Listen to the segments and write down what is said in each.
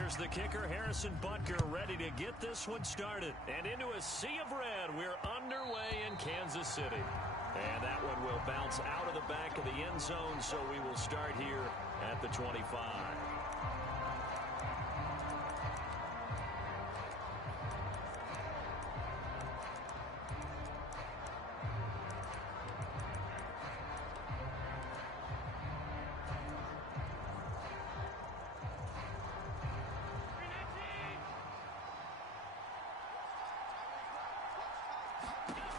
Here's the kicker, Harrison Butker, ready to get this one started. And into a sea of red, we're underway in Kansas City. And that one will bounce out of the back of the end zone, so we will start here at the 25.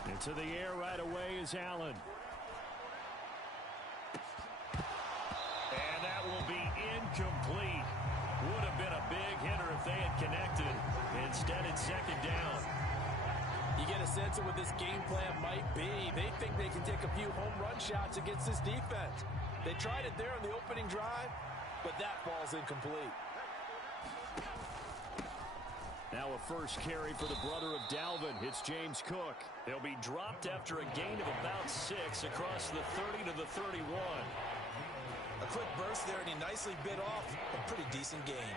Into the air right away is Allen. And that will be incomplete. Would have been a big hitter if they had connected. Instead, it's second down. You get a sense of what this game plan might be. They think they can take a few home run shots against this defense. They tried it there on the opening drive, but that ball's incomplete. Now a first carry for the brother of Dalvin. It's James Cook. He'll be dropped after a gain of about 6 across the 30 to the 31. A quick burst there, and he nicely bit off a pretty decent gain.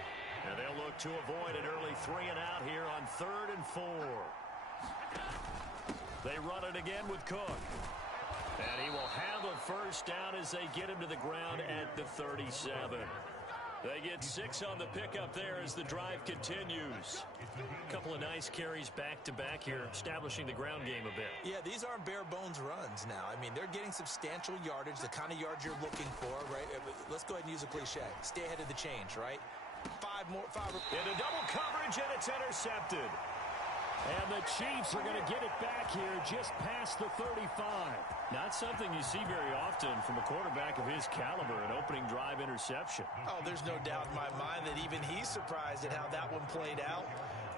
And they'll look to avoid an early 3 and out here on 3rd and 4. They run it again with Cook. And he will have a first down as they get him to the ground at the 37. They get 6 on the pickup there as the drive continues. A couple of nice carries back-to-back here, establishing the ground game a bit. Yeah, these aren't bare-bones runs now. I mean, they're getting substantial yardage, the kind of yards you're looking for, right? Let's go ahead and use a cliche. Stay ahead of the change, right? 5 more. Into double coverage, and it's intercepted. And the Chiefs are going to get it back here just past the 35. Not something you see very often from a quarterback of his caliber, an opening drive interception. Oh, there's no doubt in my mind that even he's surprised at how that one played out.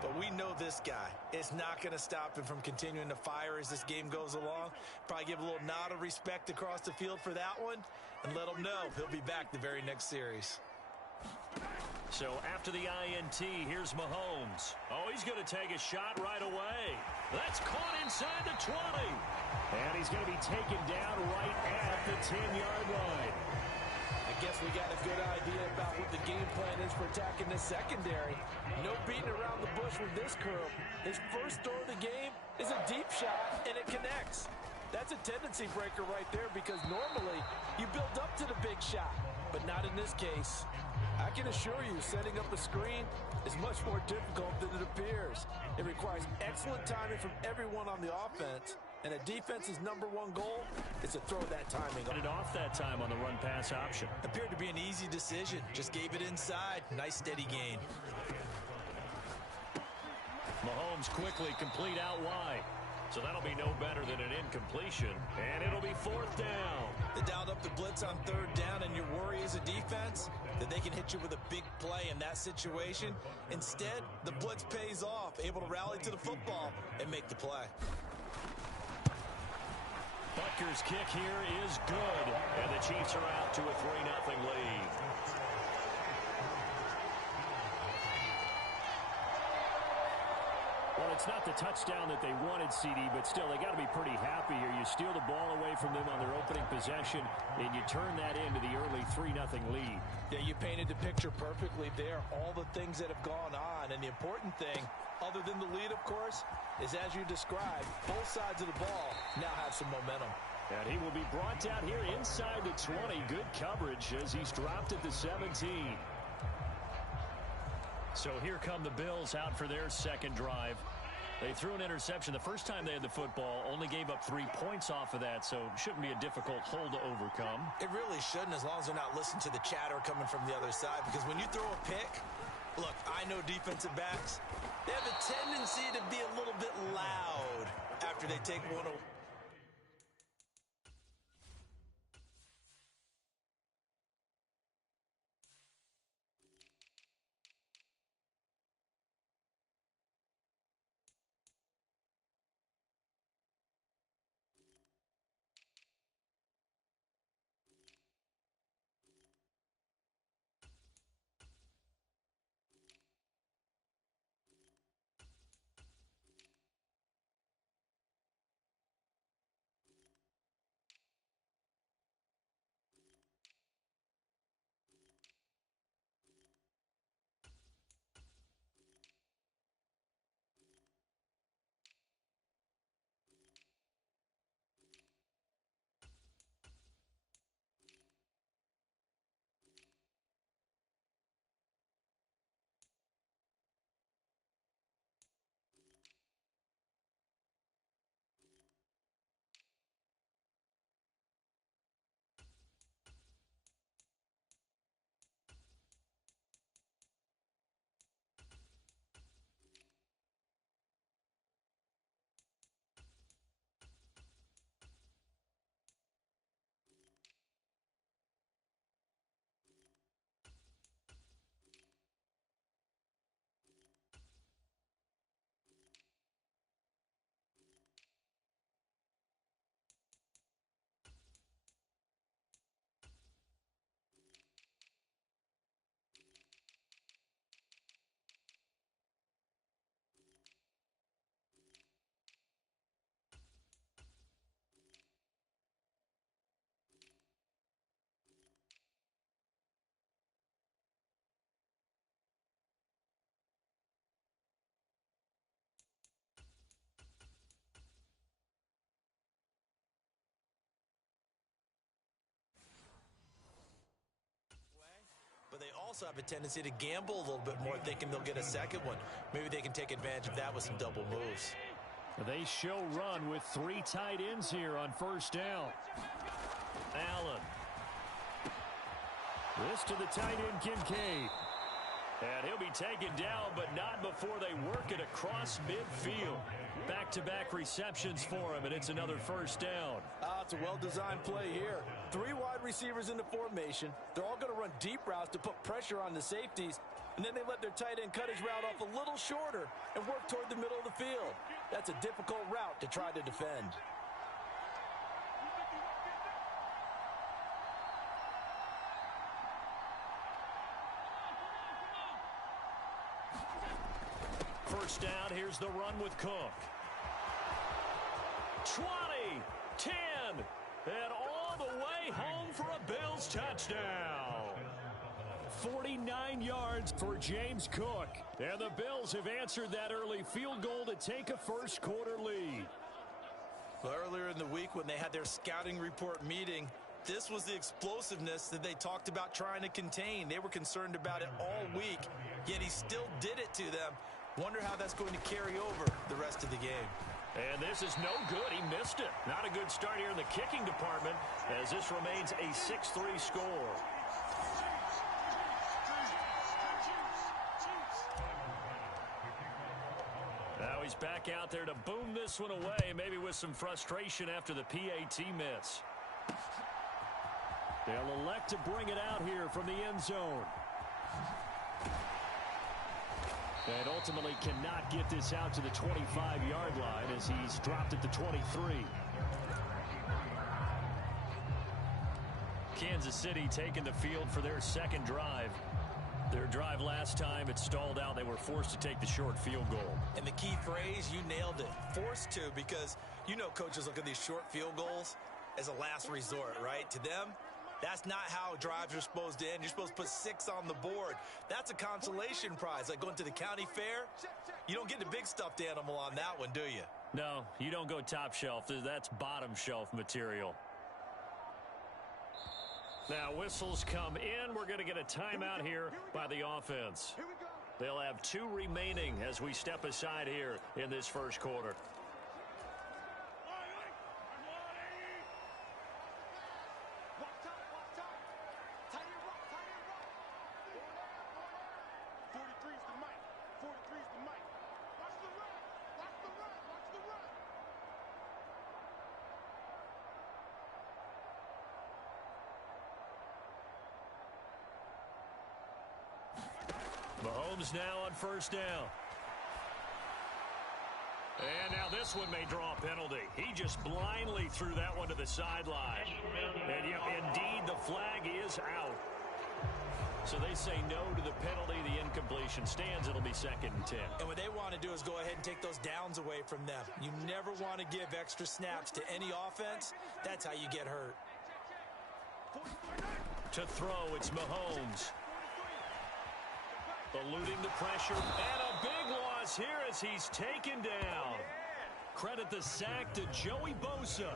But we know this guy. It's not going to stop him from continuing to fire as this game goes along. Probably give a little nod of respect across the field for that one and let him know he'll be back the very next series. So after the INT, here's Mahomes. Oh, he's going to take a shot right away. That's caught inside the 20. And he's going to be taken down right at the 10-yard line. I guess we got a good idea about what the game plan is for attacking this secondary. No beating around the bush with this crew. His first throw of the game is a deep shot, and it connects. That's a tendency breaker right there because normally you build up to the big shot, but not in this case. I can assure you, setting up a screen is much more difficult than it appears. It requires excellent timing from everyone on the offense, and a defense's #1 goal is to throw that timing. Got it off that time on the run-pass option. Appeared to be an easy decision. Just gave it inside. Nice, steady gain. Mahomes quickly complete out wide. So that'll be no better than an incompletion, and it'll be 4th down. They dialed up the blitz on 3rd down, and your worry as a defense that they can hit you with a big play in that situation. Instead, the blitz pays off, able to rally to the football and make the play. Butker's kick here is good, and the Chiefs are out to a 3-0 lead. Well, it's not the touchdown that they wanted, CD, but still, they got to be pretty happy here. You steal the ball away from them on their opening possession, and you turn that into the early 3-0 lead. Yeah, you painted the picture perfectly there. All the things that have gone on, and the important thing, other than the lead, of course, is as you described, both sides of the ball now have some momentum. And he will be brought down here inside the 20. Good coverage as he's dropped at the 17. So here come the Bills out for their second drive. They threw an interception the first time they had the football, only gave up 3 points off of that, so it shouldn't be a difficult hole to overcome. It really shouldn't, as long as they're not listening to the chatter coming from the other side, because when you throw a pick, look, I know defensive backs, they have a tendency to be a little bit loud after they take one away. also have a tendency to gamble a little bit more, thinking they'll get a second one. Maybe they can take advantage of that with some double moves. They show run with 3 tight ends here on first down. Allen. This to the tight end, Kincaid. And he'll be taken down, but not before they work it across midfield. Back-to-back receptions for him, and it's another first down. It's a well-designed play here. 3 wide receivers in the formation. They're all going to run deep routes to put pressure on the safeties, and then they let their tight end cut his route off a little shorter and work toward the middle of the field. That's a difficult route to try to defend. First down, here's the run with Cook. 20, 10, and all the way home for a Bills touchdown. 49 yards for James Cook. And the Bills have answered that early field goal to take a first quarter lead. Well, earlier in the week when they had their scouting report meeting, this was the explosiveness that they talked about trying to contain. They were concerned about it all week, yet he still did it to them. Wonder how that's going to carry over the rest of the game. And this is no good. He missed it. Not a good start here in the kicking department as this remains a 6-3 score. Now he's back out there to boom this one away, maybe with some frustration after the PAT miss. They'll elect to bring it out here from the end zone. And ultimately cannot get this out to the 25-yard line as he's dropped at the 23. Kansas City taking the field for their second drive. Their drive last time, it stalled out. They were forced to take the short field goal. And the key phrase, you nailed it. Forced to, because you know coaches look at these short field goals as a last resort, right? To them, that's not how drives are supposed to end. You're supposed to put 6 on the board. That's a consolation prize. Like going to the county fair, you don't get the big stuffed animal on that one, do you? No, you don't go top shelf. That's bottom shelf material. Now whistles come in. We're going to get a timeout here by the offense. They'll have 2 remaining as we step aside here in this first quarter. Mahomes now on first down. And now this one may draw a penalty. He just blindly threw that one to the sideline. And indeed, the flag is out. So they say no to the penalty. The incompletion stands. It'll be 2nd and 10. And what they want to do is go ahead and take those downs away from them. You never want to give extra snaps to any offense. That's how you get hurt. To throw, it's Mahomes. Eluding the pressure, and a big loss here as he's taken down. Credit the sack to Joey Bosa.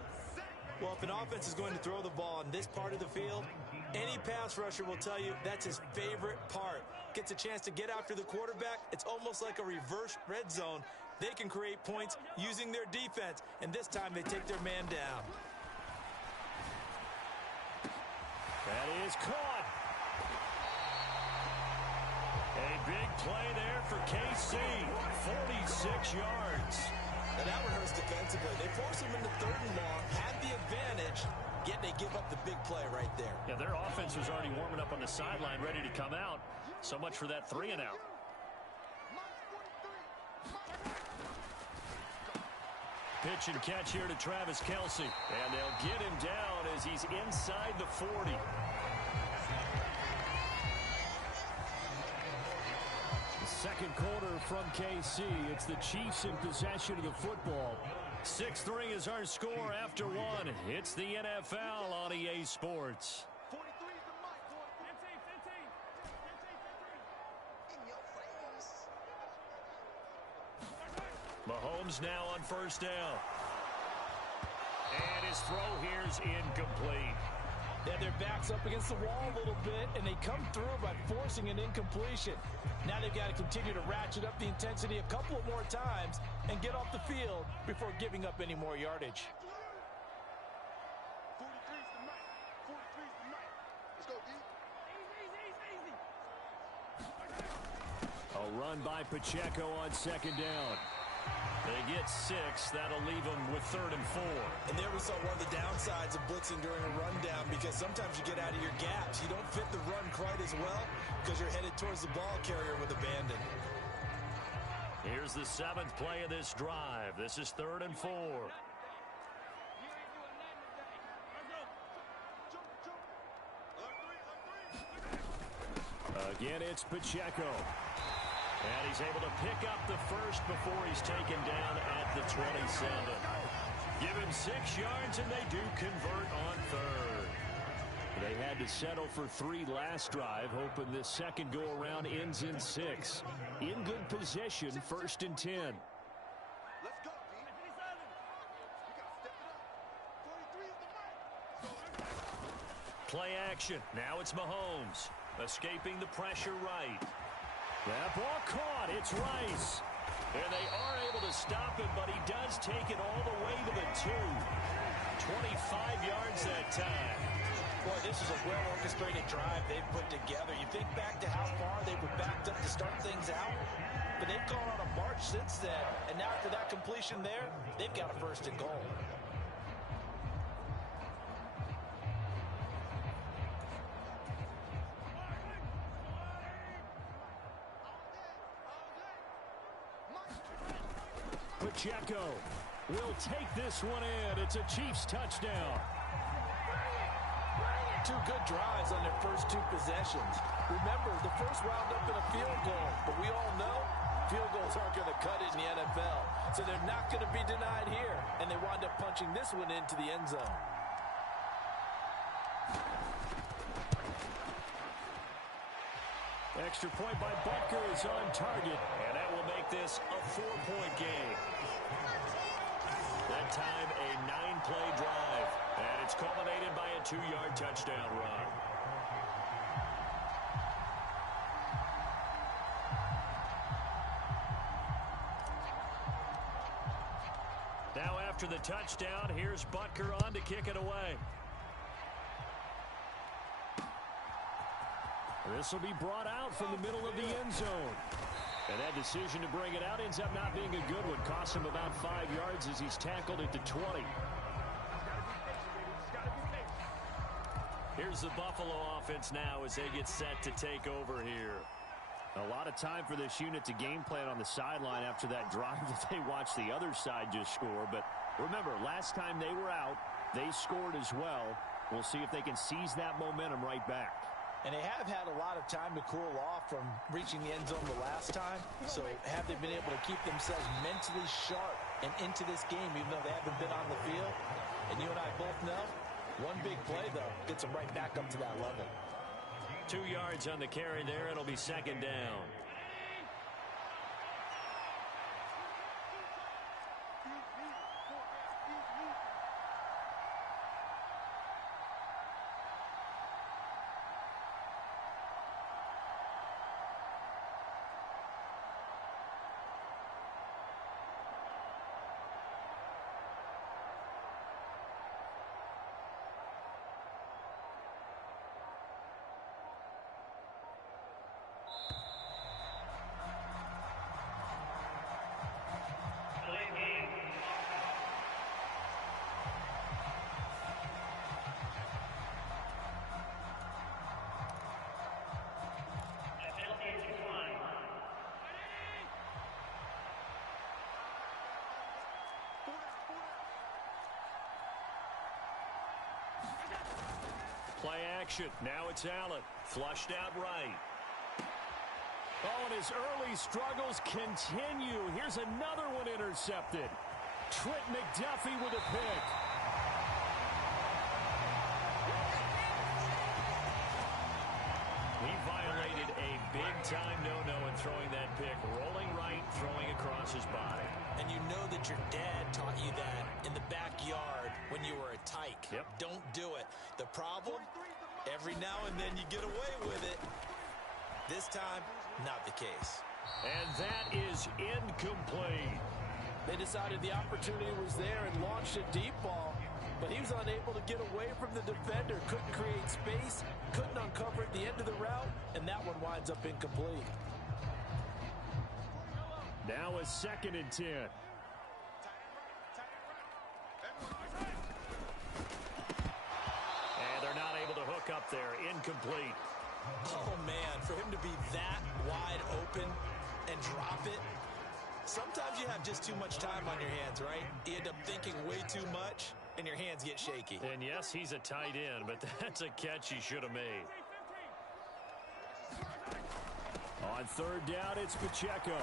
Well, if an offense is going to throw the ball in this part of the field, any pass rusher will tell you that's his favorite part. Gets a chance to get after the quarterback. It's almost like a reverse red zone. They can create points using their defense, and this time they take their man down. That is caught. A big play there for KC, 46 yards. And that one hurts defensively. They forced him into 3rd and long, had the advantage, yet they give up the big play right there. Yeah, their offense was already warming up on the sideline, ready to come out. So much for that 3 and out. Pitch and catch here to Travis Kelce. And they'll get him down as he's inside the 40. Second quarter from KC. It's the Chiefs in possession of the football. 6-3 is our score after 1. It's the NFL on EA Sports. Mahomes now on first down. And his throw here's incomplete. They have their backs up against the wall a little bit, and they come through by forcing an incompletion. Now they've got to continue to ratchet up the intensity a couple of more times and get off the field before giving up any more yardage. A run by Pacheco on second down. They get 6. That'll leave them with 3rd and 4. And there we saw one of the downsides of blitzing during a rundown, because sometimes you get out of your gaps. You don't fit the run quite as well because you're headed towards the ball carrier with abandon. Here's the 7th play of this drive. This is 3rd and 4. Again, it's Pacheco. And he's able to pick up the first before he's taken down at the 27. Give him 6 yards, and they do convert on 3rd. They had to settle for 3 last drive, hoping this second go-around ends in 6. In good position, 1st and 10. Play action. Now it's Mahomes. Escaping the pressure right. That ball caught. It's Rice. And they are able to stop him, but he does take it all the way to the 2. 25 yards that time. Boy, this is a well-orchestrated drive they've put together. You think back to how far they were backed up to start things out, but they've gone on a march since then. And now after that completion there, they've got a 1st and goal. Pacheco will take this one in. It's a Chiefs touchdown. 2 good drives on their first 2 possessions. Remember, the first wound up in a field goal, but we all know field goals aren't going to cut it in the NFL. So they're not going to be denied here, and they wind up punching this one into the end zone. Extra point by Butker is on target, and that will make this a 4-point game. That time, a 9-play drive, and it's culminated by a 2-yard touchdown run. Now after the touchdown, here's Butker on to kick it away. This will be brought out from the middle of the end zone. And that decision to bring it out ends up not being a good one. Costs him about 5 yards as he's tackled at the 20. Here's the Buffalo offense now as they get set to take over here. A lot of time for this unit to game plan on the sideline after that drive that they watched the other side just score. But remember, last time they were out, they scored as well. We'll see if they can seize that momentum right back. And they have had a lot of time to cool off from reaching the end zone the last time. So have they been able to keep themselves mentally sharp and into this game, even though they haven't been on the field? And you and I both know, one big play, though, gets them right back up to that level. 2 yards on the carry there. It'll be 2nd down. Play action. Now it's Allen. Flushed out right. Oh, and his early struggles continue. Here's another one intercepted. Trent McDuffie with a pick. He violated a big-time no-no in throwing that pick. Rolling right, throwing across his body. And you know that your dad taught you that in the backyard when you were a tyke. Yep. Don't do it. The problem, every now and then you get away with it. This time, not the case. And that is incomplete. They decided the opportunity was there and launched a deep ball, but he was unable to get away from the defender. Couldn't create space, couldn't uncover at the end of the route, and that one winds up incomplete. Now a 2nd and 10. And they're not able to hook up there. Incomplete. Oh, man, for him to be that wide open and drop it. Sometimes you have just too much time on your hands, right? You end up thinking way too much, and your hands get shaky. And yes, he's a tight end, but that's a catch he should have made. On 3rd down, it's Pacheco.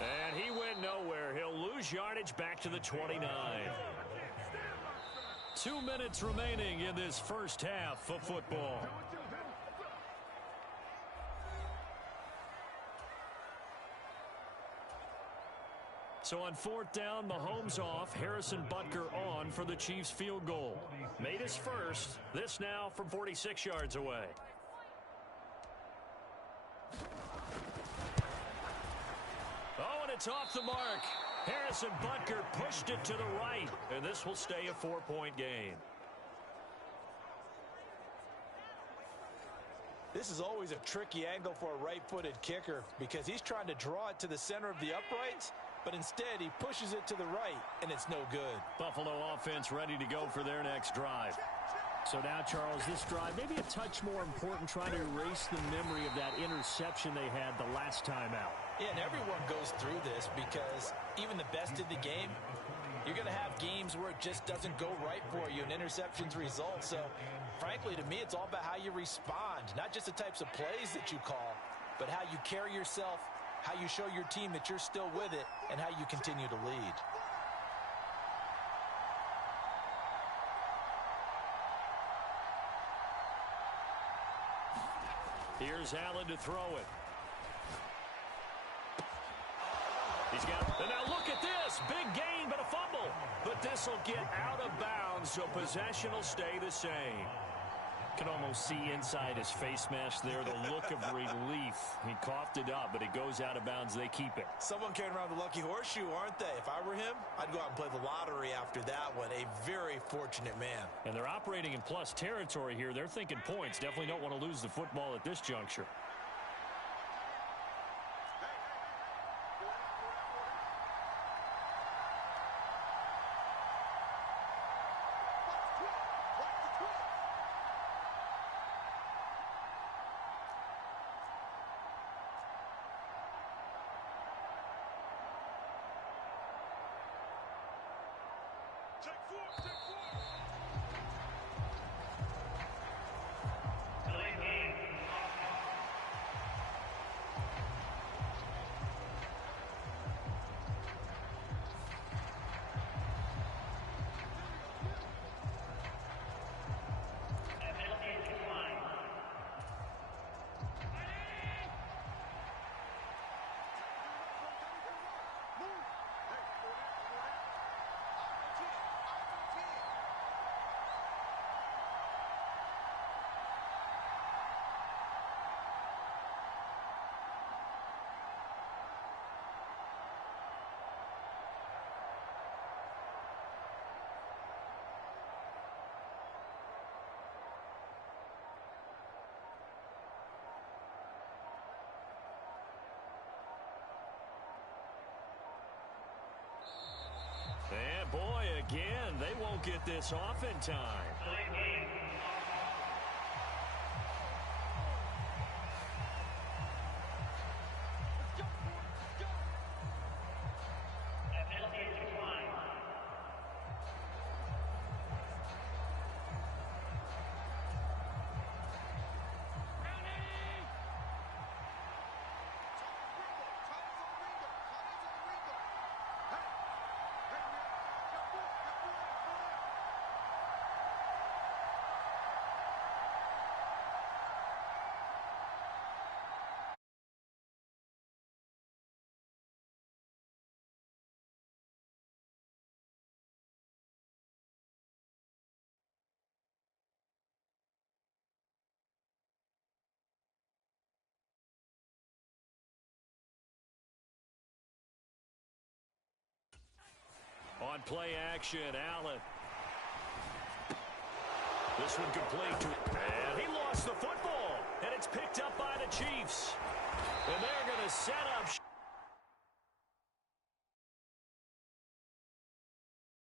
And he went nowhere. He'll lose yardage back to the 29. 2 minutes remaining in this first half of football. So on 4th down, Mahomes off, Harrison Butker on for the Chiefs field goal. Made his first. This now from 46 yards away. Oh, and it's off the mark. Harrison Butker pushed it to the right, and this will stay a 4-point game. This is always a tricky angle for a right-footed kicker because he's trying to draw it to the center of the uprights, but instead he pushes it to the right, and it's no good. Buffalo offense ready to go for their next drive. So now, Charles, this drive maybe a touch more important, trying to erase the memory of that interception they had the last time out. Yeah, and everyone goes through this because even the best in the game, you're going to have games where it just doesn't go right for you and interceptions result. So, frankly, to me, it's all about how you respond, not just the types of plays that you call, but how you carry yourself, how you show your team that you're still with it, and how you continue to lead. Here's Allen to throw it. He's got, and now look at this. Big gain, but a fumble. But this will get out of bounds, so possession will stay the same. Can almost see inside his face mask there the look of relief. He coughed it up, but it goes out of bounds. They keep it. Someone carrying around the lucky horseshoe, aren't they? If I were him, I'd go out and play the lottery after that one. A very fortunate man. And they're operating in plus territory here. They're thinking points. Definitely don't want to lose the football at this juncture. And boy, again, they won't get this off in time. On play action, Allen. This one complete. And he lost the football. And it's picked up by the Chiefs. And they're going to set